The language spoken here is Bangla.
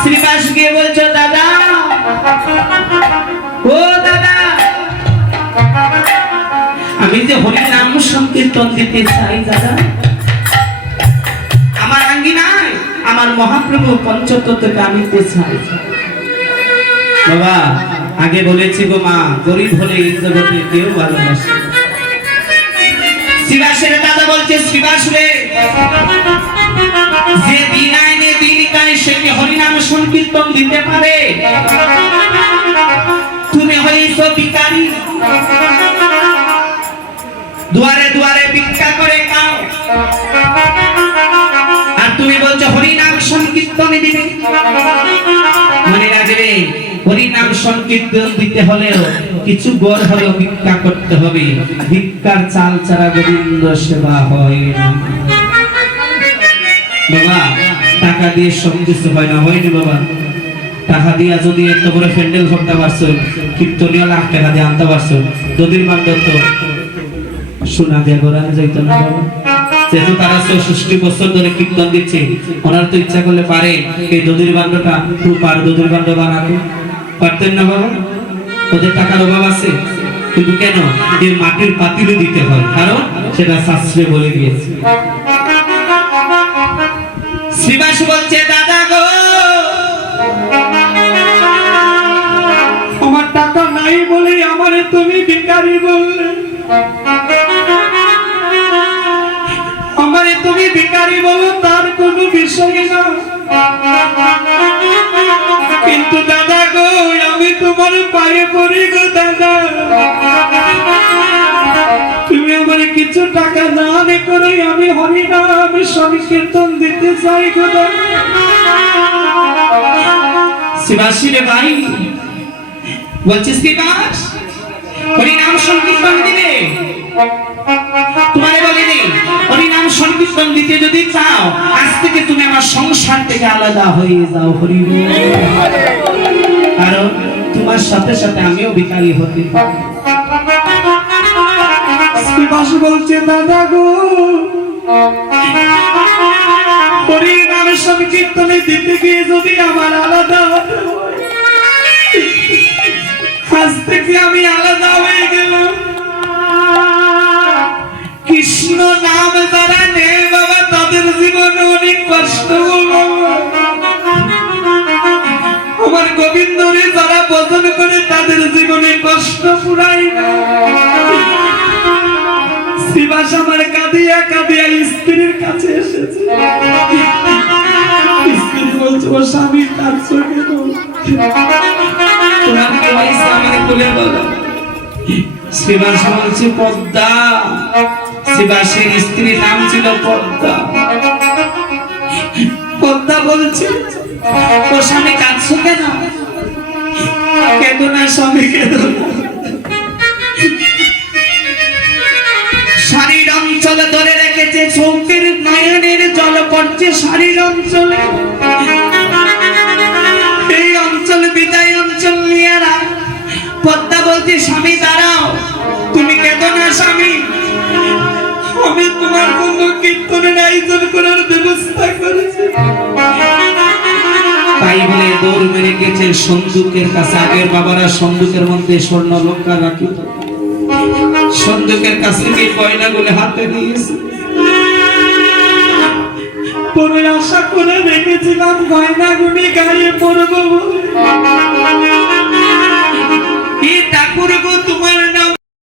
শ্রীবাস গিয়ে বলছো দাদা, ও দাদা, আমি যে হরি নাম সংকীর্তন দিতে চাই দাদা, আমার আঙ্গিনায় আমার মহাপ্রভু পঞ্চতত্ত্বকে আনিতে চাই। বাবা আগে বলেছি গো মা, গরিব হলে এই জগতে কেউ ভালোবাসে। শ্রীবাসের দাদা বলছে, শ্রীবাস রে, যে দিন আইনে দিন গায় সে কি হরিনাম সংকীর্তন দিতে পারে? তুমি হইছো ভিখারি, দুয়ারে দুয়ারে ভিক্ষা করে খাও, আর তুমি বলছো হরিনাম সংকীর্তন দিবে। মনে রাখবে, হরিনাম সংকীর্তন দিতে হলেও কিছু গড় হলেও ভিক্ষা করতে হবে। ভিক্ষার চাল ছাড়া গোবিন্দ সেবা হয় না। বাবা টাকা দিয়ে সব কিছু হয় না, হয়নি বাবা। টাকা দিয়া যদি এত বড় প্যান্ডেল করতে পারছো, কীর্তনীয় লাখ টাকা দিয়ে আনতে পারছো, দদির মাধ্যম তো সোনা দিয়ে গোড়ানো যাইত না বাবা। যেহেতু তারা ৬৪ বছর ধরে কীর্তন দিচ্ছে, ওনার তো ইচ্ছা করলে পারে এই দদির বান্ডটা রূপার দদির বান্ড বানাতে, পারতেন না বাবা? ওদের টাকার অভাব আছে, কিন্তু কেন এর মাটির পাতিলও দিতে হয়, কারণ সেটা শাস্ত্রে বলে দিয়েছে। শ্রীবাস বলছে, দাদা গো, আমার টাকা নাই বলে আমারে তুমি ভিখারি বললে, আমারে তুমি ভিখারি বলো তার কোনো বিষয় না, কিন্তু দাদা গো আমি তোমার পায়ে পড়ি গো দাদা, তুমি আমার কিছু টাকা দান করে আমি হরিনাম সংকীর্তন দিতে চাই গো দাদা। শ্রীবাসী রে ভাই বলছিস, শ্রীবাস হরিনাম সংকীর্তন দিবে? তোমারে বলিনি হরিনাম সংকীর্তন দিতে যদি চাও, আজ থেকে তুমি আমার সংসার থেকে আলাদা হয়ে যাও হরি, কারণ তোমার সাথে সাথে আমিও ভিখারি হতে পারি। শ্রীবাস বলছে, দাদা গো, হরিনাম সংকীর্তনে দিতে গিয়ে যদি আমার আলাদা হতে হয়, আজ থেকে আমি আলাদা হয়ে গেলাম। কৃষ্ণ নাম যারা নেয় বাবা, তাদের জীবনে অনেক কষ্ট হলো। আমার গোবিন্দরে যারা ভজন করে তাদের জীবনে কষ্ট পুরাই না। শ্রীবাস আমার কাঁদিয়া কাঁদিয়া স্ত্রীর কাছে এসেছে। স্ত্রী বলছে, ও স্বামী কাঁদছো কেন? তোমার কি হয়েছে আমাকে খুলে বলো। শ্রীবাস বলছে, পদ্মা। শ্রীবাসের স্ত্রীর নাম ছিল পদ্মা। পদ্মা বলছে, ও স্বামী কাঁদছো কেন? কেঁদো না স্বামী, কেঁদো না। শারীর অঞ্চল ধরে রেখেছে, চোখের নয়নের জল পড়ছে শারীর অঞ্চলে। এই অঞ্চল বিদায় অঞ্চল নিয়ে পদ্মা বলছে, স্বামী দাঁড়াও, তুমি কেঁদো না স্বামী, আমি তোমার জন্য কীর্তনের আয়োজন করার ব্যবস্থা করেছি। তাই বলে দৌড় মেরে গেছে সন্দুকের কাছে। আগের বাবারা সন্দুকের মধ্যে স্বর্ণ লঙ্কা রাখিত, সন্দুকের কাছে গিয়ে গয়নাগুলো হাতে নিয়েছে। পরে আশা করে রেখেছিলাম গয়নাগুলি গায়ে পরবো বলে,